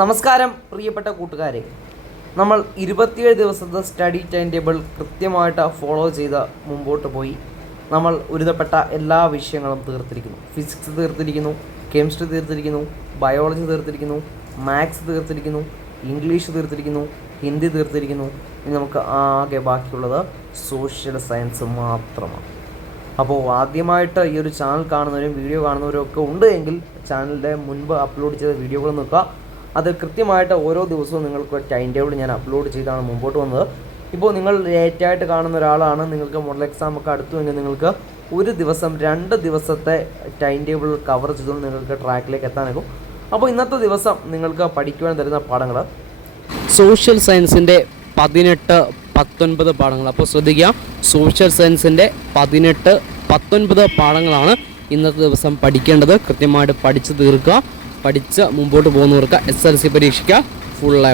നമസ്കാരം പ്രിയപ്പെട്ട കൂട്ടുകാരെ. നമ്മൾ 27 ദിവസത്തെ സ്റ്റഡി ടൈം ടേബിൾ കൃത്യമായിട്ട് ഫോളോ ചെയ്ത് മുമ്പോട്ട് പോയി. നമ്മൾ ഒരുതപ്പെട്ട എല്ലാ വിഷയങ്ങളും തീർത്തിരിക്കുന്നു. ഫിസിക്സ് തീർത്തിരിക്കുന്നു, കെമിസ്ട്രി തീർത്തിരിക്കുന്നു, ബയോളജി തീർത്തിരിക്കുന്നു, മാത്സ് തീർത്തിരിക്കുന്നു, ഇംഗ്ലീഷ് തീർത്തിരിക്കുന്നു, ഹിന്ദി തീർത്തിരിക്കുന്നു. ഇനി നമുക്ക് ആകെ ബാക്കിയുള്ളത് സോഷ്യൽ സയൻസ് മാത്രമാണ്. അപ്പോൾ ആദ്യമായിട്ട് ഈ ഒരു ചാനൽ കാണുന്നവരും വീഡിയോ കാണുന്നവരും ഒക്കെ ഉണ്ട് എങ്കിൽ ചാനലിൻ്റെ മുൻപ് അപ്ലോഡ് ചെയ്ത വീഡിയോകൾ നോക്കുക. അത് കൃത്യമായിട്ട് ഓരോ ദിവസവും നിങ്ങൾക്ക് ടൈം ടേബിൾ ഞാൻ അപ്ലോഡ് ചെയ്താണ് മുമ്പോട്ട് വന്നത്. ഇപ്പോൾ നിങ്ങൾ ലേറ്റായിട്ട് കാണുന്ന ഒരാളാണ്, നിങ്ങൾക്ക് മോഡൽ എക്സാം ഒക്കെ അടുത്തുവെങ്കിൽ നിങ്ങൾക്ക് ഒരു ദിവസം 2 ദിവസത്തെ ടൈം ടേബിൾ കവർ ചെയ്തുകൊണ്ട് നിങ്ങൾക്ക് ട്രാക്കിലേക്ക് എത്താനാകും. അപ്പോൾ ഇന്നത്തെ ദിവസം നിങ്ങൾക്ക് പഠിക്കുവാൻ തരുന്ന പാഠങ്ങൾ സോഷ്യൽ സയൻസിൻ്റെ 18, 19 പാഠങ്ങൾ. അപ്പോൾ ശ്രദ്ധിക്കുക, സോഷ്യൽ സയൻസിൻ്റെ 18, 19 പാഠങ്ങളാണ് ഇന്നത്തെ ദിവസം പഠിക്കേണ്ടത്. കൃത്യമായിട്ട് പഠിച്ച് തീർക്കുക. പഠിച്ച് മുമ്പോട്ട് പോകുന്നവർക്ക് SLC പരീക്ഷയ്ക്ക് ഫുൾ A+.